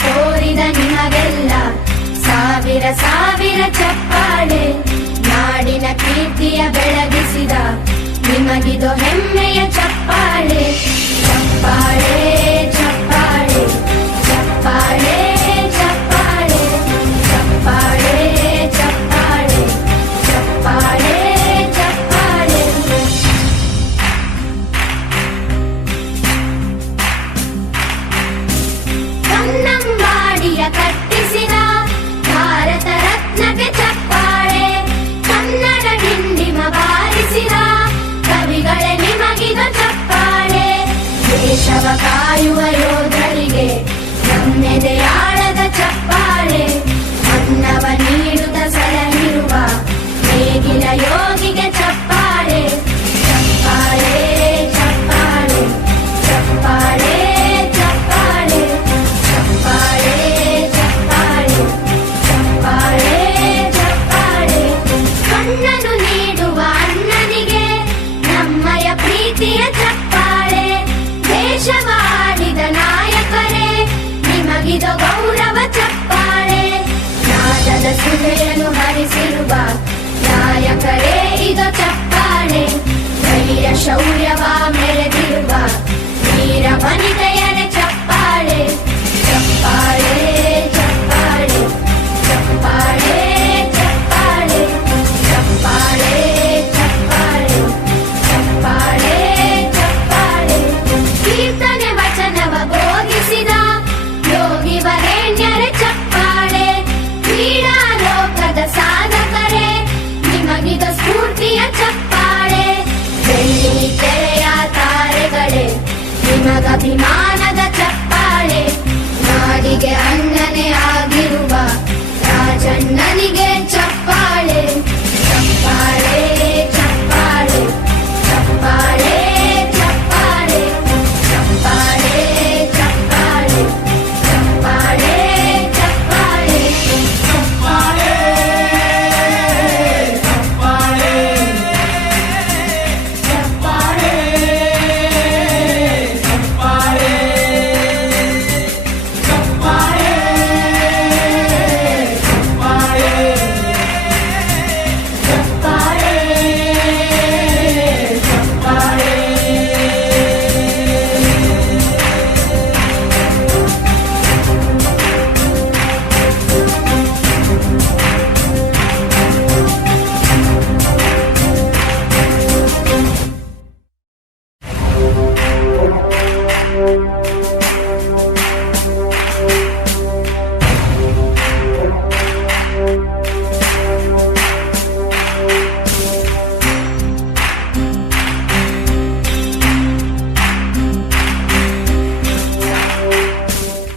ತೋರಿದ ನಿಮಗೆಲ್ಲ ಸಾವಿರ ಸಾವಿರ ಚಪ್ಪಾಳೆ. ನಾಡಿನ ಕೀರ್ತಿಯ ಬೆಳಗಿಸಿದ ನಿಮಗಿದು ಹೆಮ್ಮೆಯ ಚಪ್ಪಾಳೆ. ಚಪ್ಪಾಳೆ ಚಪ್ಪಾಳೆ ಚಪ್ಪಾಳೆ ಚಪ್ಪಾಳೆ ಚಪ್ಪಾಳೆ ಚಪ್ಪಾಳೆ ಚಪ್ಪಾಳೆ ಚಪ್ಪಾಳೆ. ಕನ್ನಂಬಾಡಿಯ ಕಟ್ಟಿಸಿದ ಭಾರತ ರತ್ನಕ್ಕೆ ಚಪ್ಪಾಳೆ. ಕನ್ನಡ ಡಿಂಡಿಮ ಬಾರಿಸಿದ ಕವಿಗಳೇ ನಿಮಗಿದು ಚಪ್ಪಾಳೆ. ದೇಶವ ಕಾಯುವ ಯೋಧರಿಗೆ ನಮ್ಮೆದೆಯಾಳದ ಚಪ್ಪಾಳೆ. ಅನ್ನವ ನೀಡುತ್ತ ಸಲಹಿರುವ ನೇಗಿಲ ಯೋಗಿಗೆ ಚಪ್ಪಾಳೆ. ಚಪ್ಪಾಳೆ ಚಪ್ಪಾಳೆ ಚಪ್ಪಾಳೆ ಚಪ್ಪಾಳೆ ಚಪ್ಪಾಳೆ ಚಪ್ಪಾಳೆ ಚಪ್ಪಾಳೆ ಚಪ್ಪಾಳೆ. ಕಣ್ಣನು ನೀಡುವ ಅಣ್ಣನಿಗೆ ನಮ್ಮಯ ಪ್ರೀತಿಯ ಚಪ್ಪಾಳೆ. ದೇಶವಾಡಿದ ನಾಯಕರೇ ನಿಮಗಿದು ಗೌರವ ಚಪ್ಪಾಳೆ. ನಾದದ ಸುಧೆಯನ್ನು ಹರಿಸಿರುವ ನಾಯಕರೇ ಇದು ಚಪ್ಪಾಳೆ. ಧೈರ್ಯ ಶೌರ್ಯವ ಮೆರೆದಿರುವ ವೀರ ವನಿತೆಯರೇ ಚಪ್ಪಾಳೆ. ಚಪ್ಪಾಳೆ ಚಪ್ಪಾಳೆ ಚಪ್ಪಾಳೆ ಚಪ್ಪಾಳೆ ಚಪ್ಪಾಳೆ ಚಪ್ಪಾಳೆ ಚಪ್ಪಾಳೆ ಚಪ್ಪಾಳೆ. ಕೀರ್ತನೆ ವಚನವ ಬೋಧಿಸಿದ ಯೋಗಿ ವರೇಣ್ಯರೇ ಚಪ್ಪಾಳೆ. ಕ್ರೀಡಾ ಲೋಕದ ಸಾಧಕರೇ ನಿಮಗಿದು ಸ್ಫೂರ್ತಿಯ ಚಪ್ಪಾಳೆ. ಬೆಳ್ಳಿ ತೆರೆಯ ತಾರೆಗಳೇ ನಿಮಗಭಿಮಾನ